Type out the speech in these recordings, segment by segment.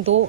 2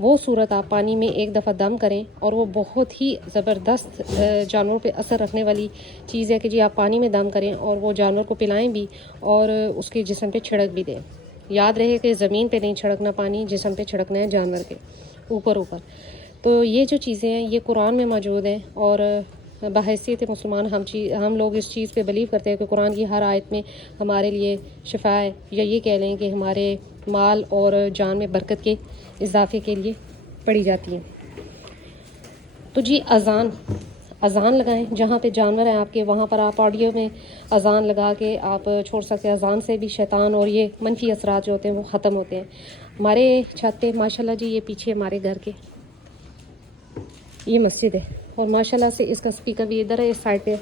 وہ صورت آپ پانی میں ایک دفعہ دم کریں، اور وہ بہت ہی زبردست جانوروں پہ اثر رکھنے والی چیز ہے کہ جی آپ پانی میں دم کریں اور وہ جانور کو پلائیں بھی اور اس کے جسم پہ چھڑک بھی دیں. یاد رہے کہ زمین پہ نہیں چھڑکنا پانی، جسم پہ چھڑکنا ہے جانور کے اوپر. تو یہ جو چیزیں ہیں یہ قرآن میں موجود ہیں، اور بحیثیت مسلمان ہم لوگ اس چیز پہ بلیو کرتے ہیں کہ قرآن کی ہر آیت میں ہمارے لیے شفا ہے، یا یہ کہہ لیں کہ ہمارے مال اور جان میں برکت کے اضافے کے لیے پڑھی جاتی ہیں. تو جی اذان لگائیں. جہاں پہ جانور ہیں آپ کے، وہاں پر آپ آڈیو میں اذان لگا کے آپ چھوڑ سکتے ہیں. اذان سے بھی شیطان اور یہ منفی اثرات جو ہوتے ہیں وہ ختم ہوتے ہیں. ہمارے چھت پہ ماشاءاللہ جی یہ پیچھے ہمارے گھر کے یہ مسجد ہے، اور ماشاءاللہ سے اس کا اسپیکر بھی ادھر ہے اس سائڈ پہ،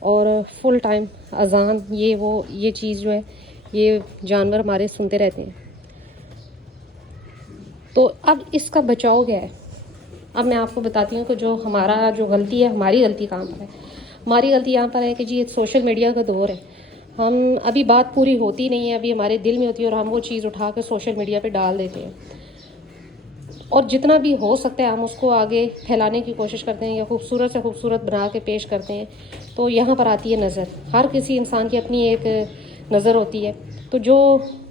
اور فل ٹائم اذان یہ چیز جو ہے یہ جانور ہمارے سنتے رہتے ہیں. تو اب اس کا بچاؤ کیا ہے؟ اب میں آپ کو بتاتی ہوں کہ جو غلطی ہے، ہماری غلطی کہاں پر ہے. ہماری غلطی یہاں پر ہے کہ جی سوشل میڈیا کا دور ہے. ہم ابھی بات پوری ہوتی نہیں ہے، ابھی ہمارے دل میں ہوتی ہے، اور ہم وہ چیز اٹھا کے سوشل میڈیا پہ ڈال دیتے ہیں، اور جتنا بھی ہو سکتا ہے ہم اس کو آگے پھیلانے کی کوشش کرتے ہیں یا خوبصورت سے خوبصورت بنا کے پیش کرتے ہیں. تو یہاں پر آتی ہے نظر. ہر کسی انسان کی اپنی ایک نظر ہوتی ہے. تو جو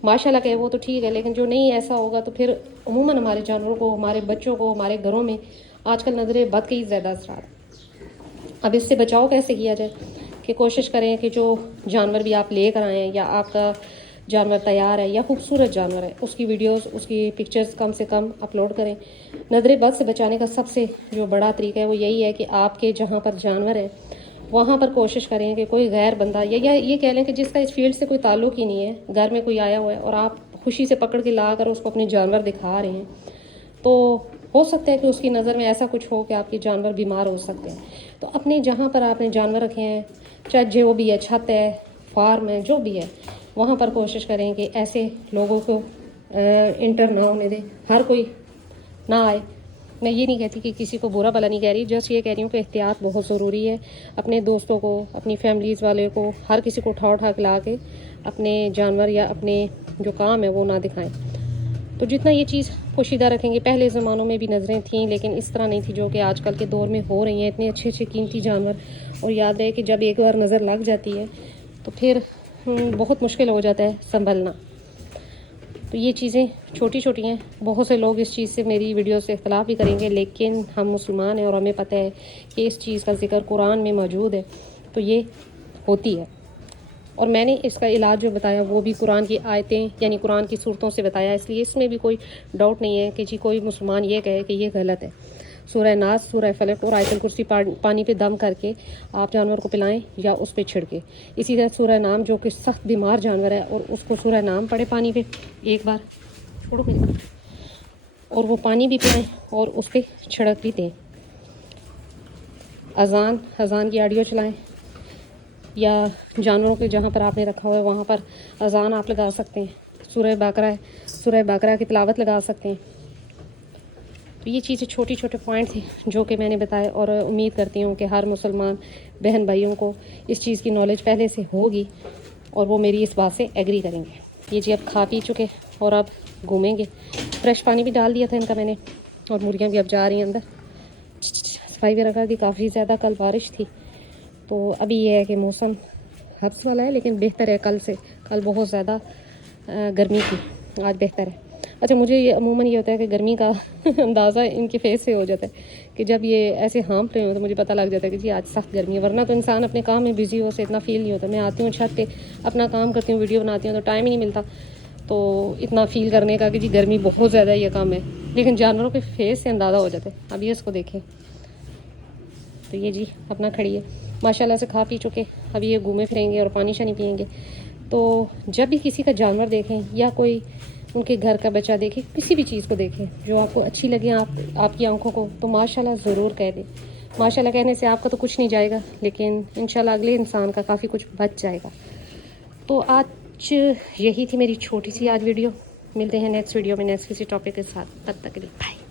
ماشاء اللہ کہ وہ تو ٹھیک ہے، لیکن جو نہیں ایسا ہوگا تو پھر عموماً ہمارے جانوروں کو، ہمارے بچوں کو، ہمارے گھروں میں آج کل نظر بد کے ہی زیادہ اثرات. اب اس سے بچاؤ کیسے کیا جائے؟ کہ کوشش کریں کہ جو جانور بھی آپ لے کر آئیں، یا آپ کا جانور تیار ہے یا خوبصورت جانور ہے، اس کی ویڈیوز، اس کی پکچرز کم سے کم اپلوڈ کریں. نظر بد سے بچانے کا سب سے جو بڑا طریقہ ہے وہ یہی ہے کہ آپ کے جہاں پر جانور ہیں وہاں پر کوشش کریں کہ کوئی غیر بندہ، یا یہ کہہ لیں کہ جس کا اس فیلڈ سے کوئی تعلق ہی نہیں ہے، گھر میں کوئی آیا ہوا ہے اور آپ خوشی سے پکڑ کے لا کر اس کو اپنے جانور دکھا رہے ہیں، تو ہو سکتا ہے کہ اس کی نظر میں ایسا کچھ ہو کہ آپ کے جانور بیمار ہو سکتے ہیں. تو اپنے جہاں پر آپ نے جانور رکھے ہیں، چاہے جو بھی ہے، چھت ہے، فارم ہے، جو بھی ہے، وہاں پر کوشش کریں کہ ایسے لوگوں کو انٹر نہ ہونے دیں، ہر کوئی نہ آئے. میں یہ نہیں کہتی کہ کسی کو برا بھلا نہیں کہہ رہی، جسٹ یہ کہہ رہی ہوں کہ احتیاط بہت ضروری ہے. اپنے دوستوں کو، اپنی فیملیز والے کو، ہر کسی کو اٹھا کے لا کے اپنے جانور یا اپنے جو کام ہے وہ نہ دکھائیں. تو جتنا یہ چیز پوشیدہ رکھیں گے. پہلے زمانوں میں بھی نظریں تھیں، لیکن اس طرح نہیں تھی جو کہ آج کل کے دور میں ہو رہی ہیں. اتنے اچھے اچھے قیمتی جانور، اور یاد ہے کہ جب ایک بار نظر لگ جاتی ہے تو پھر بہت مشکل ہو جاتا ہے سنبھلنا. تو یہ چیزیں چھوٹی چھوٹی ہیں. بہت سے لوگ اس چیز سے، میری ویڈیو سے اختلاف بھی کریں گے، لیکن ہم مسلمان ہیں اور ہمیں پتہ ہے کہ اس چیز کا ذکر قرآن میں موجود ہے، تو یہ ہوتی ہے. اور میں نے اس کا علاج جو بتایا وہ بھی قرآن کی آیتیں یعنی قرآن کی صورتوں سے بتایا، اس لیے اس میں بھی کوئی ڈاؤٹ نہیں ہے کہ جی کوئی مسلمان یہ کہے کہ یہ غلط ہے. سورہ ناس، سورہ فلق اور آیت الکرسی پانی پہ دم کر کے آپ جانور کو پلائیں یا اس پہ چھڑکے. اسی طرح سورہ نام جو کہ سخت بیمار جانور ہے، اور اس کو سورہ نام پڑھے پانی پہ ایک بار، چھوڑو اور وہ پانی بھی پلائیں اور اس پہ چھڑک بھی دیں. اذان کی آڈیو چلائیں، یا جانوروں کے جہاں پر آپ نے رکھا ہوا ہے وہاں پر اذان آپ لگا سکتے ہیں. سورہ بقرہ کی تلاوت لگا سکتے ہیں. تو یہ چیزیں چھوٹے چھوٹے پوائنٹ تھے جو کہ میں نے بتائے، اور امید کرتی ہوں کہ ہر مسلمان بہن بھائیوں کو اس چیز کی نالج پہلے سے ہوگی، اور وہ میری اس بات سے ایگری کریں گے. یہ جی اب کھا پی چکے اور اب گھومیں گے. فریش پانی بھی ڈال دیا تھا ان کا میں نے، اور مرغیاں بھی اب جا رہی ہیں اندر. صفائی وغیرہ کی کافی زیادہ کل بارش تھی، تو ابھی یہ ہے کہ موسم حبس والا ہے، لیکن بہتر ہے کل سے. کل بہت زیادہ گرمی تھی، آج بہتر ہے. اچھا، مجھے یہ عموماً یہ ہوتا ہے کہ گرمی کا اندازہ ان کے فیس سے ہو جاتا ہے کہ جب یہ ایسے ہانپ رہے ہوں تو مجھے پتہ لگ جاتا ہے کہ جی آج سخت گرمی ہے. ورنہ تو انسان اپنے کام میں بزی ہو سے اتنا فیل نہیں ہوتا. میں آتی ہوں چھت پہ، اپنا کام کرتی ہوں، ویڈیو بناتی ہوں، تو ٹائم ہی نہیں ملتا تو اتنا فیل کرنے کا کہ جی گرمی بہت زیادہ یہ کام ہے. لیکن جانوروں کے فیس سے اندازہ ہو جاتا ہے. اب یہ اس کو دیکھیں، تو یہ جی اپنا کھڑی ہے ماشاء اللہ سے کھا پی چکے. اب یہ گھومے پھریں گے اور پانی شانی پئیں گے. تو جب بھی کسی کا جانور دیکھیں یا کوئی ان کے گھر کا بچہ دیکھیں، کسی بھی چیز کو دیکھیں جو آپ کو اچھی لگے آپ کی آنکھوں کو، تو ماشاءاللہ ضرور کہہ دیں. ماشاءاللہ کہنے سے آپ کا تو کچھ نہیں جائے گا، لیکن انشاءاللہ اگلے انسان کا کافی کچھ بچ جائے گا. تو آج یہی تھی میری چھوٹی سی آج ویڈیو. ملتے ہیں نیکسٹ ویڈیو میں نیکسٹ کسی ٹاپک کے ساتھ. تب تک کے لیے بائے.